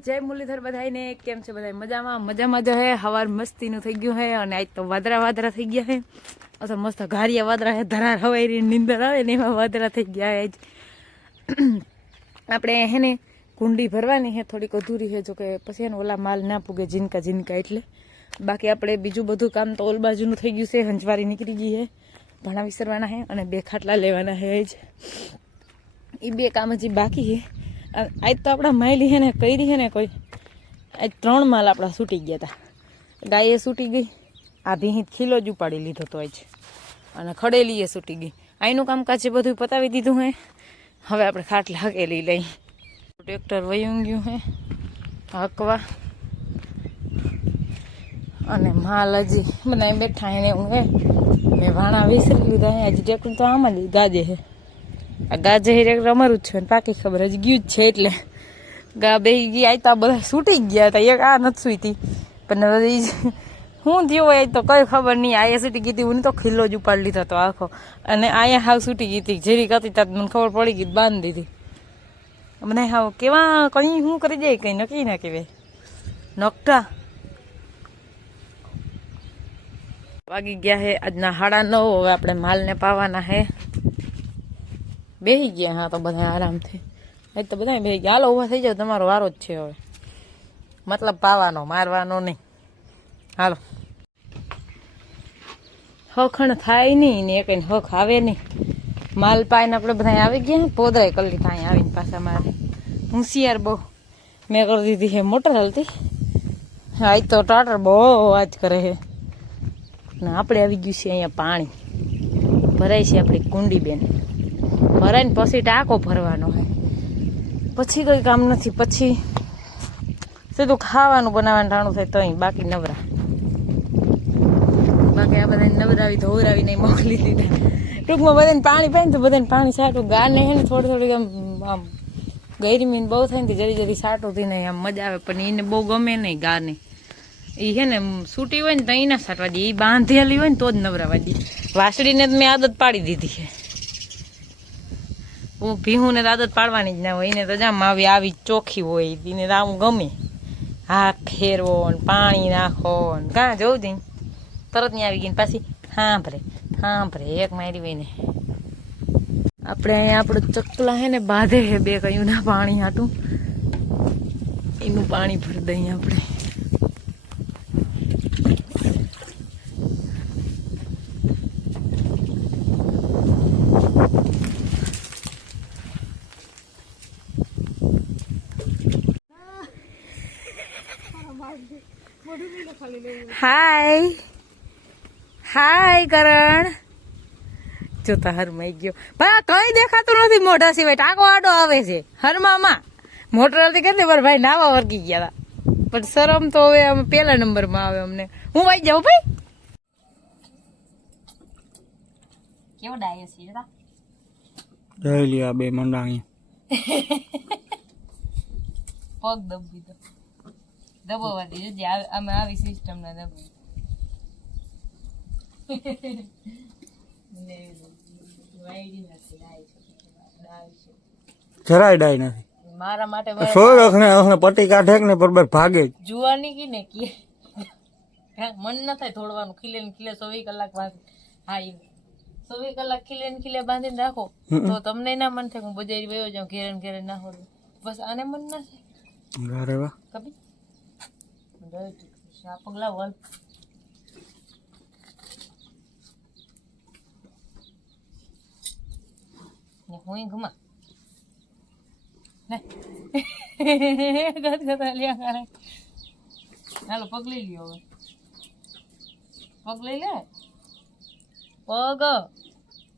જય મુરલીધર બધાને કેમ છે બધા મજામાં જ હે હવાર મસ્તીનું થઈ ગયું હે અને આજ તો વાદરા થઈ ગયા હે અસર મસ્ત ઘારિયા વાદરા હે ધરાર હવાઈ નીંદર આવે ને એમાં વાદરા થઈ ગયા આજ આપણે હે ને કુંડી ભરવાની હે થોડીક અધૂરી હે જો કે પછી એને ઓલા માલ ના પૂગે જીનકા એટલે બાકી આપણે બીજું બધું કામ તો ઓલ બાજુનું થઈ ગયું છે હંજવારી નીકળી ગઈ હે ઘણા વિસરવાના હે અને 2 ખાટલા લેવાના હે જ એ 2 કામ હજી બાકી હે આજ તો આપણા માયલી હે ને કરી હે ને કોઈ આજ 3 માલ આપણા છૂટી ગયા હતા ગાયે છૂટી ગઈ આ ભીંત ખીલો જ ઉપાડી લીધો તો આજ અને ખડેલીએ છૂટી ગઈ આઈનું કામકાજ બધું પતાવી દીધું હે હવે આપણે ખાટલા હકેલી લઈ ટ્રેક્ટર વયું ગયું હે હકવા અને માલ હજી બધા બેઠા એને હું હે મેં ભાણા વિસરી લીધા હે હજી ટ્રેક્ટર તો આમાં જ ગાજે હે આ ગાજે ટ્રેક્ટર અમારું જ છે ને પાકી ખબર હજી ગયું જ છે એટલે ગા બે ગઈ આજ તો બધા છૂટી ગયા હતા એક આ નથી સુઈતી પણ શું થયું હોય તો કઈ ખબર નહીં આયા છૂટી ગઈ હતી હું તો ખીલ્લો જ ઉપાડી લીધો હતો આખો અને આયા હાવ છૂટી ગઈ હતી જેરી હતી ત્યાં મને ખબર પડી ગઈ બાંધી દીધી મને હાવ કેવા કઈ શું કરી જાય કઈ નક્કી ના કહેવાય નકટા વાગી ગયા હે આજના 9:30 હવે આપણે માલને પાવાના હે બેહી ગયા હા તો બધા આરામથી આજ તો બધા બેહી ગયા હાલો ઊભા થઈ જાવ તમારો વારો જ છે હવે મતલબ પાવાનો મારવાનો નહીં હાલો હખણ થાય નહીં ને કઈ હખ આવે નહીં માલ પાઈને આપણે બધા આવી ગયા પોદરાય કલી ત્યાં આવીને પાછા મારે હોશિયાર બહુ મેં કરી દીધી હે મોટર હાલતી આજ તો ટાટર બહુ અવાજ કરે છે ને આપણે આવી ગયું છે અહીંયા પાણી ભરાય છે આપણી કુંડી બેન ભરાય ને પછી ટાંકો ભરવાનો હોય પછી કંઈ કામ નથી પછી સીધું ખાવાનું બનાવવાનું ટાણું થાય તો બાકી નવરા બાકી આ બધાને નવરાવી ધોવરાવીને મોકલી દીધા ટૂંકમાં બધાને પાણી પાય ને તો બધાને પાણી સાટું ગાને હે ને થોડી આમ ગરમી બહુ થાય ને જરી સાટું થઈને આમ મજા આવે પણ એને બહુ ગમે નહીં ગાને એ છે ને છૂટી હોય ને તો એ ના સાટવા દે એ બાંધેલી હોય ને તો જ નવરાવા દે વાસળીને મેં આદત પાડી દીધી છે હું ભીહું ને આદત પાડવાની જ ના હોય એને તો જામ આવી ચોખ્ખી હોય એને તો આમ ગમે હાથ ફેરવો ને પાણી નાખો ને કાં જવું જઈ તરત ની આવી ગઈ પાછી હાંભરે એક મારી હોય ને આપણે અહીંયા આપણું ચકલા હે ને બાંધે હે 2 કયું ના પાણી હાટું એનું પાણી ભરી દઈએ આપણે હાય કરણ જોતા હરમાઈ ગયો ભાઈ કઈ દેખાતું નથી મોઢા સિવાય ટાંકો આડો આવે છે હરમામાં મોટર હતી કેટલી વાર ભાઈ નાવા વર્ગી ગયા હતા પણ શરમ તો હવે અમે 1લા નંબરમાં આવે અમને હું વાઈ જાઉં ભાઈ કેવો ડાયો છે જોઈ લ્યો 2 મંડાણી પગ દબી દો દબાવવા દીધું અમે આવી સિસ્ટમ ના દબાવી જરાય ડાય નથી મારા માટે પટ્ટી કાઢે ને બરોબર ભાગે જુવાની કી ને કે મન ન થાય થોડવાનું ખીલે 24 કલાક બાંધી હા 24 કલાક ખીલે બાંધીને રાખો તો તમને ના મન થાય હું બજારી વયો જાઉં ઘેરે ના હોય બસ આને મન ના થાય અરે વાહ કભી પગલા વલ હું ઘુમા હાલો પગ લઈ લ્યો હવે પગ લઈ લે પગ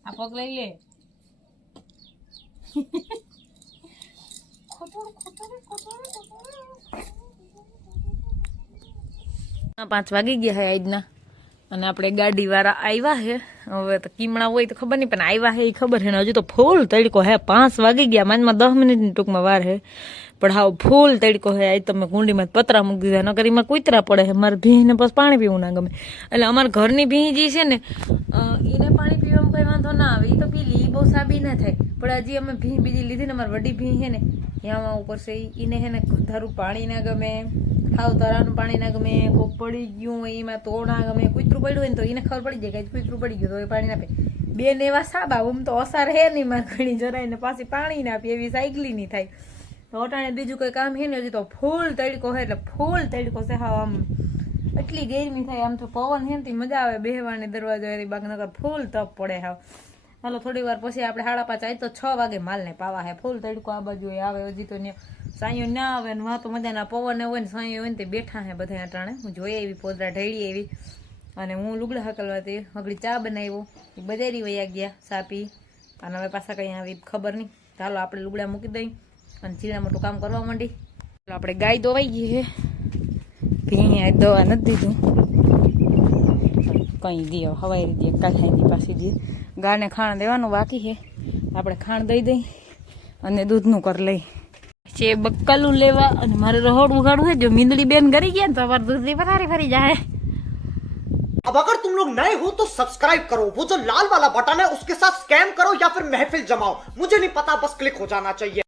આ પગ લઈ લે 5 વાગી ગયા હે આજના અને આપણે ગાડી વાળા આવ્યા હે હવે તો કીમણા હોય તો ખબર નહીં પણ આવ્યા હે એ ખબર હે ને હજુ તો ફૂલ તડકો હે 5 વાગી ગયા માનમાં 10 મિનિટની ટૂંકમાં વાર હે પણ હાવ ફૂલ તડકો હે આજ તમે કુંડીમાં પતરા મૂકી દીધા નકર એમાં કૂતરા પડે હે મારે ભીંને પછી પાણી પીવું ના ગમે એટલે અમારા ઘરની ભીં જે છે ને એને પાણી પીવામાં કઈ વાંધો ના આવે એ તો પી લે એ બહુ સાબી ના થાય પણ હજી અમે ભીં બીજી લીધી ને અમારી વડી ભીં છે ને યામાં ઉપર છે ઈને હે ને ગંધારું પાણી ના ગમે, ખાવ તરાનું પાણી ના ગમે, કોક પડી ગયું હોય એમાં તો ના ગમે, કૂતરું પડ્યું હોય ને તો એને ખબર પડી જાય કે કૂતરું પડી ગયું તો એ પાણી ના પે. બેન એવા સાબા આમ તો અસાર હે નહીં માર ઘણી જરાય ને પાછી પાણી ના પીએ એવી સાયકલી નહીં થાય. તો અટાણે બીજું કોઈ કામ હે ને હજી તો ફૂલ તડકો હે એટલે ફૂલ તડકો છે. હા આમ એટલી ગરમી થાય, આમ તો પવન હે ને મજા આવે બેહવાની દરવાજો એની બાગનગર ફૂલ તપ પડે. હા હાલો થોડી વાર પછી આપણે 5:30 આજ તો 6 વાગે માલને પાવા હે. ફૂલ તડકો આ બાજુ આવે હજી તો સાંયો ના આવે ને વાં તો મજાના પવન હોય ને સાંયો હોય ને તે બેઠા હે બધા અટાણે. હું જોઈએ એવી પોદરા ઢળી એવી અને હું લુગડા હકલવાતી હગડી ચા બનાવ્યો એ બજારી વયા ગયા ચા પી અને હવે પાછા કંઈ આવી ખબર નહીં. ચાલો આપણે લુગડા મૂકી દઈ અને ચીણા મોટું કામ કરવા માંડી. આપણે ગાય દોવાઈ ગઈ છે, ભીણે દવા નથી દીધું, કંઈ દે હવાઈ દે કાંઈ પાછી દે. ગાને ખાણ દેવાનું બાકી છે, આપણે ખાણ દઈ દઈ અને દૂધનું કરી લઈ. છે બક્કલું લેવા અને મારે રહોડ ઉગાડવું છે. જો મીંદડી બેન ગરી ગયા ને તો અમારે દૂધની પથારી ફરી જાય. अब अगर तुम लोग नए हो तो सब्सक्राइब करो, वो जो लाल वाला बटन है उसके साथ स्कैम करो या फिर महफिल जमाओ, मुझे नहीं पता, बस क्लिक हो जाना चाहिए.